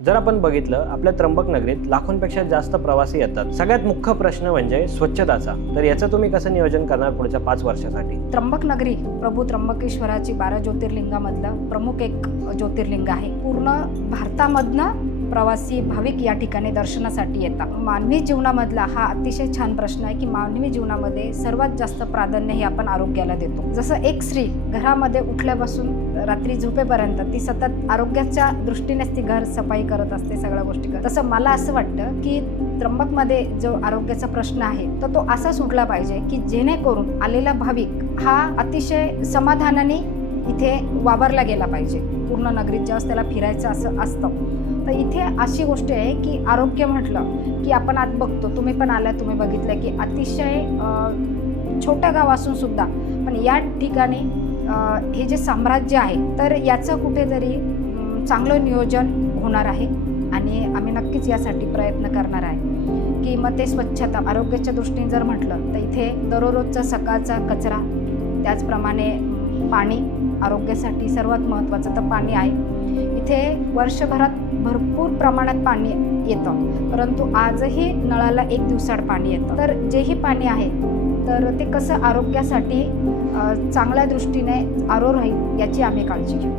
जर आपण बघितलं आपल्या त्र्यंबक नगरीत लाखोंपेक्षा जास्त प्रवासी येतात। सगळ्यात मुख्य प्रश्न म्हणजे स्वच्छताचा। तर याचं तुम्ही कसं नियोजन करणार पुढच्या 5 वर्षासाठी? त्र्यंबक नगरी प्रभू त्र्यंबकेश्वराची 12 ज्योतिर्लिंगामधलं प्रमुख एक ज्योतिर्लिंग आहे। पूर्ण भारतामधनं प्रवासी भाविक या ठिकाणी दर्शनासाठी येतात। मानवी जीवनामधला हा अतिशय छान प्रश्न आहे की मानवी जीवनामध्ये सर्वात जास्त प्राधान्य हे आपण आरोग्याला देतो। जसं एक स्त्री घरामध्ये उठल्यापासून रात्री झोपेपर्यंत ती सतत आरोग्याच्या दृष्टीनेच ती घर सफाई करत असते, सगळ्या गोष्टी करत। तसं मला असं वाटतं की त्र्यंबकमध्ये जो आरोग्याचा प्रश्न आहे तर तो असा सुटला पाहिजे की जेणेकरून आलेला भाविक हा अतिशय समाधानाने इथे वावरला गेला पाहिजे। पूर्ण नगरीत जेव्हा त्याला फिरायचं असं असतं तर इथे अशी गोष्ट आहे की आरोग्य म्हटलं की आपण आज बघतो, तुम्ही पण आला, तुम्ही बघितलं की अतिशय छोटं गाव असून सुद्धा पण या ठिकाणी हे जे साम्राज्य आहे तर याचं कुठेतरी चांगलं नियोजन होणार आहे आणि आम्ही नक्कीच यासाठी प्रयत्न करणार आहे की मग ते स्वच्छता आरोग्याच्या दृष्टीने जर म्हटलं तर इथे दररोजचा सकाळचा कचरा, त्याचप्रमाणे पाणी आरोग्यासाठी सर्वात महत्त्वाचं तर पाणी आहे। इथे वर्षभरात भरपूर प्रमाणात पाणी येतं, परंतु आजही नळाला 1 दिवसाआड पाणी येतं। तर जेही पाणी आहे तर ते कसं आरोग्यासाठी चांगल्या दृष्टीने आरो राहील याची आम्ही काळजी घेऊ।